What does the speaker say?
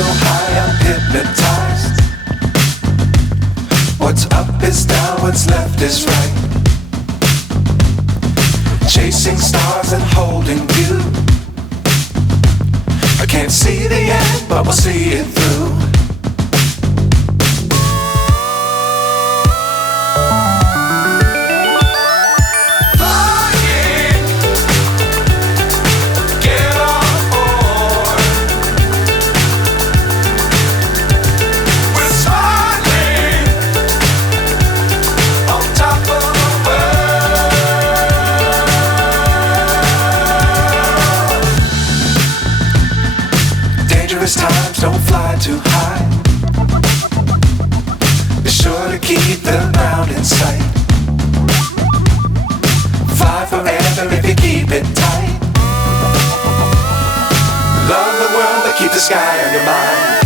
so high I'm hypnotized. What's up is down, what's left is right. Chasing stars and holding you. I can't see the end, but we'll see it through. Times don't fly too high. Be sure to keep the ground in sight. Fly forever if you keep it tight. Love the world but keep the sky on your mind.